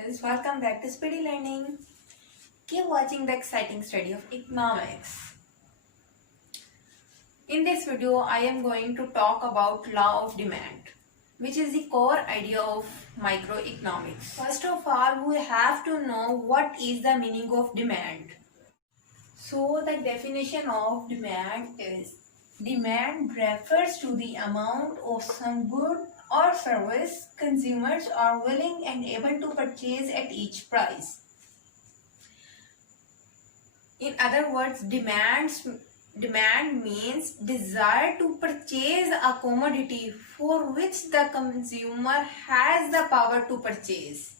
guys, welcome back to Speedy Learning. Keep watching the exciting study of economics. In this video, I am going to talk about law of demand, which is the core idea of microeconomics. First of all, we have to know what is the meaning of demand. So the definition of demand is: demand refers to the amount of some good or service consumers are willing and able to purchase at each price. In other words, demand means desire to purchase a commodity for which the consumer has the power to purchase.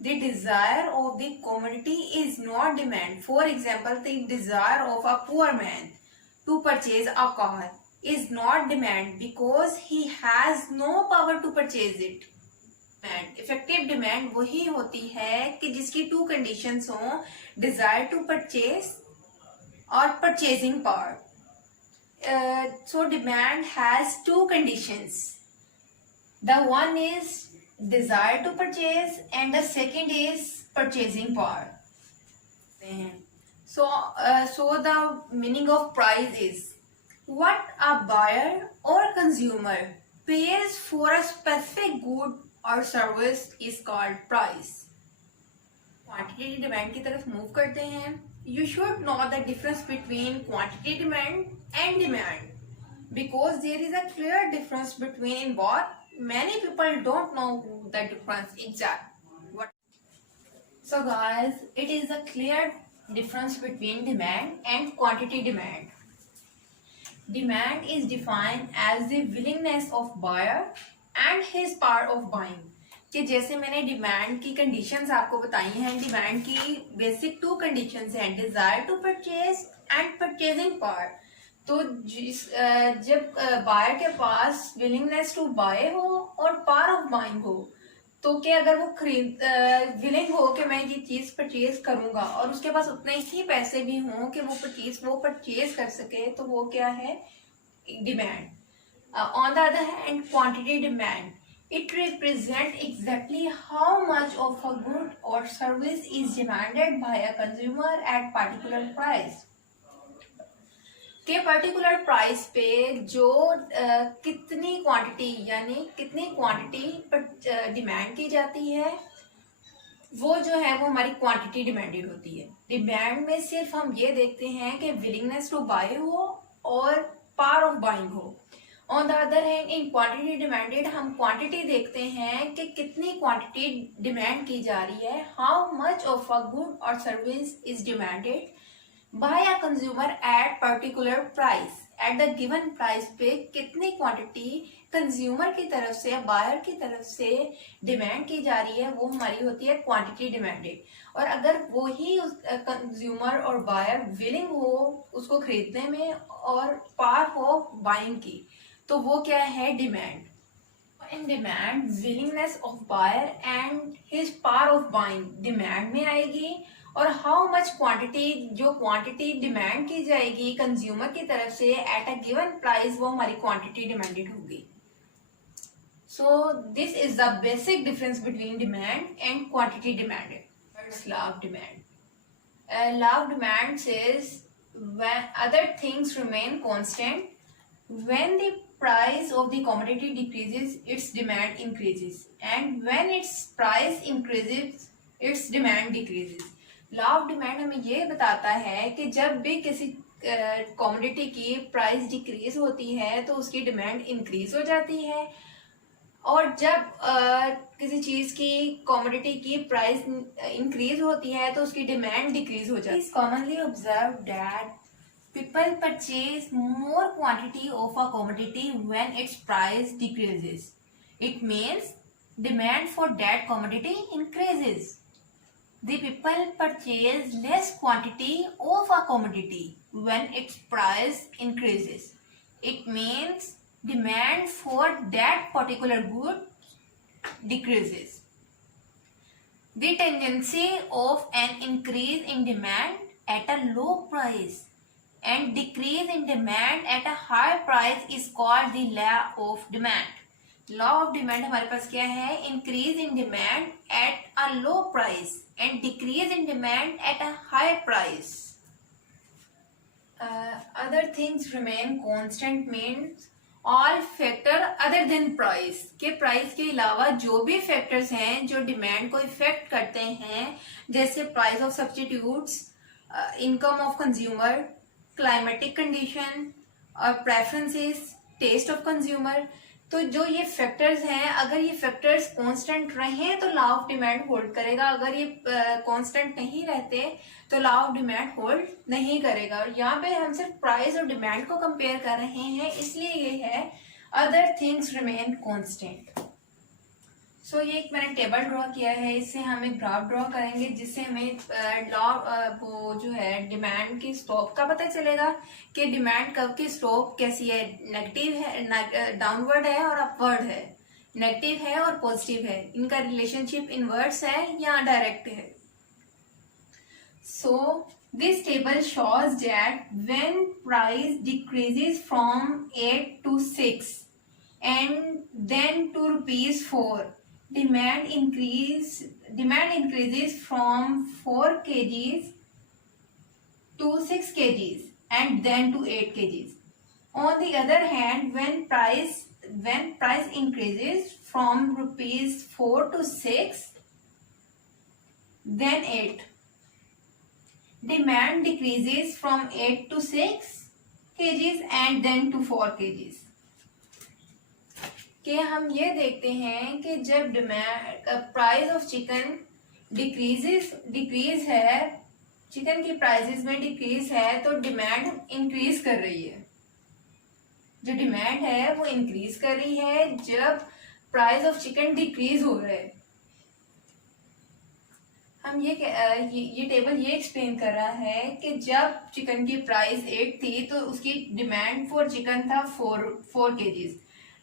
The desire of the commodity is not demand. For example, the desire of a poor man to purchase a car is not demand because he has no power to purchase it. Effective demand वही होती है कि जिसकी to conditions हों, Dzire to purchase और purchasing power. So demand has two conditions. The one is desire to purchase and the second is purchasing power. So the meaning of price is what a buyer or consumer pays for a specific good or service is called price. Quantity demand की तरफ move करते हैं. You should know the difference between quantity demand and demand because there is a clear difference between in both. Many people don't know the difference exact. So guys, it is a clear difference between demand and quantity demand. Demand is defined as the willingness of buyer and his power of buying. कि जैसे मैंने demand की conditions आपको बताई हैं, demand की basic two conditions हैं, desire to purchase and purchasing power. तो जब बायर के पास विलिंगनेस टू बाय हो और पावर ऑफ बाइंग हो, तो क्या अगर वो विलिंग हो कि मैं ये चीज परचेज करूंगा और उसके पास उतने ही पैसे भी हों कि वो परचेज कर सके, तो वो क्या है? Demand. On the other hand, quantity demand, it represents exactly how much of a good or service is demanded by a consumer at particular price. के पर्टिकुलर प्राइस पे जो कितनी क्वांटिटी यानी कितनी क्वांटिटी डिमांड की जाती है, वो जो है वो हमारी क्वांटिटी डिमांडेड होती है. डिमांड में सिर्फ हम ये देखते हैं कि विलिंगनेस टू बाय हो और पावर ऑफ बाइंग हो. On the other hand, in quantity demanded हम क्वांटिटी देखते हैं कि कितनी क्वांटिटी डिमांड की जा रही है. How much of a good or service is demanded by a consumer at particular price. At the given price पे कितनी क्वांटिटी कंज्यूमर की तरफ से या बायर की तरफ से डिमांड की जा रही है, वो हमारी होती है क्वांटिटी डिमांडेड. और अगर वो ही कंज्यूमर और बायर विलिंग हो उसको खरीदने में और पार हो बाइंग की, तो वो क्या है? Demand. In demand willingness of buyer and his power of buying demand में आएगी, और हाउ मच क्वांटिटी, जो क्वांटिटी डिमांड की जाएगी कंज्यूमर की तरफ से एट अ गिवन प्राइस, वो हमारी क्वांटिटी डिमांडेड होगी. So this is the basic difference between demand and quantity demanded. Law of demand. Law of demand says when other things remain constant, when the price of the commodity decreases, its demand increases, and when its price increases, its demand decreases. Law of demand हमें ये बताता है कि जब भी किसी commodity की price decrease होती है तो उसकी डिमांड इंक्रीज हो जाती है, और जब किसी चीज की कमोडिटी की प्राइस इंक्रीज होती है तो उसकी डिमांड डिक्रीज हो जाती है. It's commonly observe that people purchase more quantity of a commodity when its price decreases. It means demand for that commodity increases. The people purchase less quantity of a commodity when its price increases. It means demand for that particular good decreases. The tendency of an increase in demand at a low price and decrease in demand at a high price is called the law of demand. Law of demand हमारे पास क्या है? Increase in demand at a low price and decrease in demand at a high price. Other things remain constant means all factor other than price. के price के अलावा जो भी factors हैं जो डिमांड को इफेक्ट करते हैं, जैसे price of substitutes, income of consumer, climatic condition और प्रेफरेंसेस, टेस्ट ऑफ कंज्यूमर. तो जो ये फैक्टर्स हैं, अगर ये फैक्टर्स कांस्टेंट रहें तो लॉ ऑफ डिमांड होल्ड करेगा. अगर ये कांस्टेंट नहीं रहते तो लॉ ऑफ डिमांड होल्ड नहीं करेगा. और यहाँ पे हम सिर्फ प्राइस और डिमांड को कंपेयर कर रहे हैं, इसलिए ये है अदर थिंग्स रिमेन कांस्टेंट. सो ये एक मैंने टेबल ड्रॉ किया है, इससे हम एक ग्राफ ड्रॉ करेंगे जिससे हमें लॉ वो जो है डिमांड की स्लोप का पता चलेगा कि डिमांड कर्व की स्लोप कैसी है. नेगेटिव है, डाउनवर्ड है और अपवर्ड है, नेगेटिव है और पॉजिटिव है. इनका रिलेशनशिप इनवर्स है या डायरेक्ट है. So this table shows that when price decreases from 8 to 6 and then to ₹4, demand increases from 4 kgs to 6 kgs and then to 8 kgs. On the other hand, when price increases from ₹4 to 6, then 8, demand decreases from 8 to 6 kgs and then to 4 kgs. कि हम ये देखते हैं कि जब demand price of chicken decrease है, chicken की prices में डिक्रीज है तो डिमांड इंक्रीज कर रही है. जो डिमांड है वो इंक्रीज कर रही है जब प्राइस ऑफ चिकन डिक्रीज हो रहा है. हम ये टेबल ये एक्सप्लेन कर रहा है कि जब चिकन की प्राइस 8 थी तो उसकी डिमांड फॉर चिकन था 4 kgs.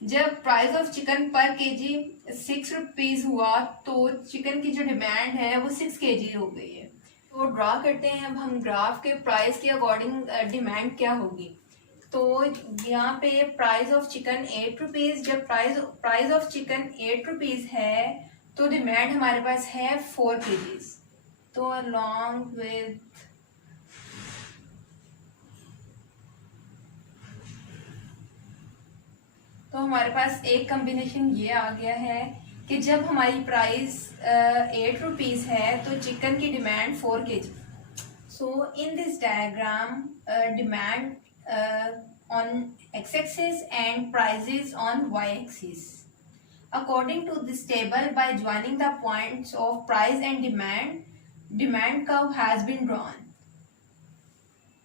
जब प्राइस ऑफ चिकन पर केजी 6 रुपीज हुआ तो चिकन की जो डिमांड है वो 6 kg हो गई है. तो ड्रॉ करते हैं अब हम ग्राफ के प्राइस के अकॉर्डिंग डिमांड क्या होगी. तो यहाँ पे प्राइस ऑफ चिकन 8 रुपीज, जब प्राइस ऑफ चिकन 8 रुपीज है तो डिमांड हमारे पास है 4 kgs. तो अलॉन्ग विद तो हमारे पास एक कॉम्बिनेशन ये आ गया है कि जब हमारी प्राइस 8 रुपीज है तो चिकन की demand 4 kg. So in this diagram demand on X axis and prices on Y axis. According to this table, by joining the points of price and demand curve has been drawn.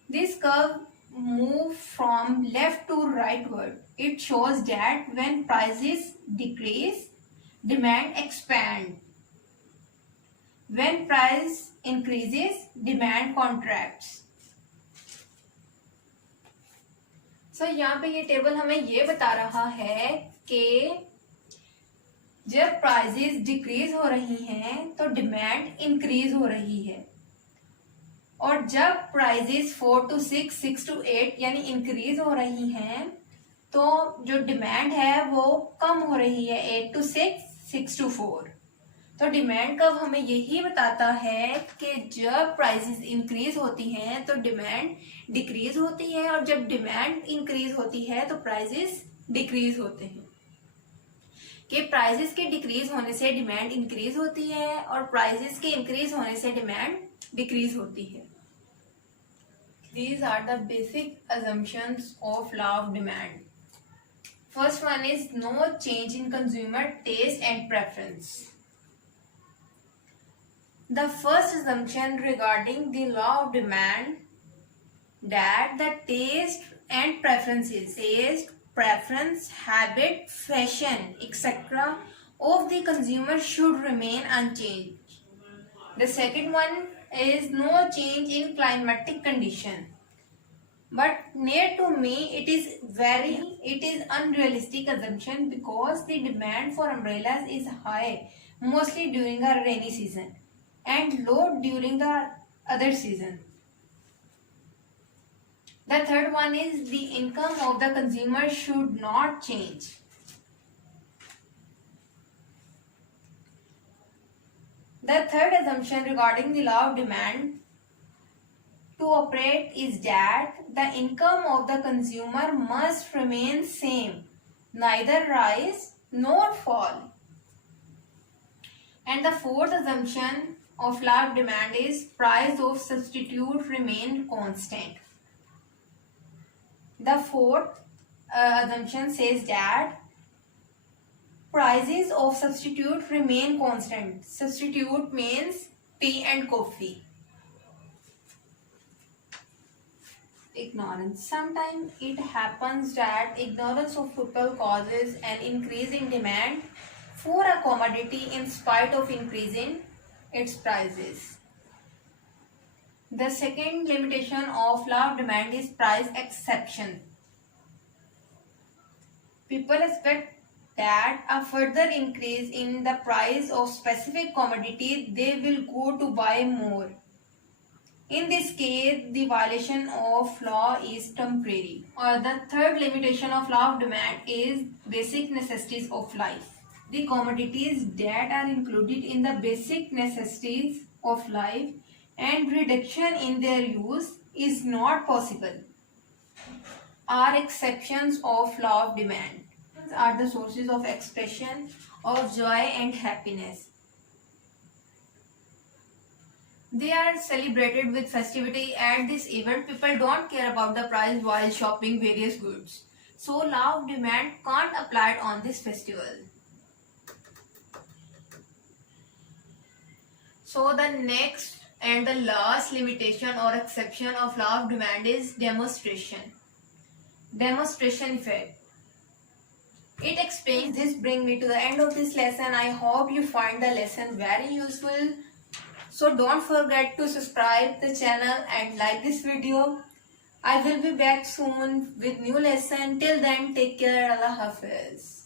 This curve moves from left to rightward. It shows that when prices decrease, demand expands. When price increases, demand contracts. So यहाँ पे ये table हमें ये बता रहा है कि जब प्राइसेस डिक्रीज हो रही हैं तो डिमांड इंक्रीज हो रही है, और जब प्राइसेस 4 to 6, 6 to 8 यानी इंक्रीज हो रही हैं तो जो डिमांड है वो कम हो रही है 8 to 6, 6 to 4. तो डिमांड कर्व हमें यही बताता है कि जब प्राइसेस इंक्रीज होती हैं तो डिमांड डिक्रीज होती है, और जब डिमांड इंक्रीज होती है तो प्राइसेस डिक्रीज होते हैं. कि प्राइसेस के डिक्रीज होने से डिमांड इंक्रीज होती है और प्राइसेस के इंक्रीज होने से डिमांड डिक्रीज होती है. These are the basic assumptions of law of demand. First one is no change in consumer taste and preference. The first assumption regarding the law of demand that the taste and preferences, preference, habit, fashion, etc. of the consumer should remain unchanged. The second one is no change in climatic condition. But near to me, it is unrealistic assumption because the demand for umbrellas is high mostly during a rainy season and low during the other season. The third one is the income of the consumer should not change. The third assumption regarding the law of demand to operate is that the income of the consumer must remain same, neither rise nor fall. And the fourth assumption of law of demand is price of substitute remain constant. The fourth assumption says that prices of substitute remain constant. Substitute means tea and coffee. Ignorance. Sometimes it happens that ignorance of people causes an increase in demand for a commodity in spite of increasing its prices. The second limitation of law of demand is price exception. People expect that a further increase in the price of specific commodity they will go to buy more. In this case, the violation of law is temporary. Or the third limitation of law of demand is basic necessities of life. The commodities that are included in the basic necessities of life and reduction in their use is not possible are exceptions of law of demand. Are the sources of expression of joy and happiness. They are celebrated with festivity. At this event, people don't care about the price while shopping various goods. So law of demand can't apply on this festival. So the next and the last limitation or exception of law of demand is demonstration. Demonstration effect. It explains this. Bring me to the end of this lesson. I hope you find the lesson very useful. So don't forget to subscribe the channel and like this video. I will be back soon with new lesson. Till then, take care. Allah Hafiz.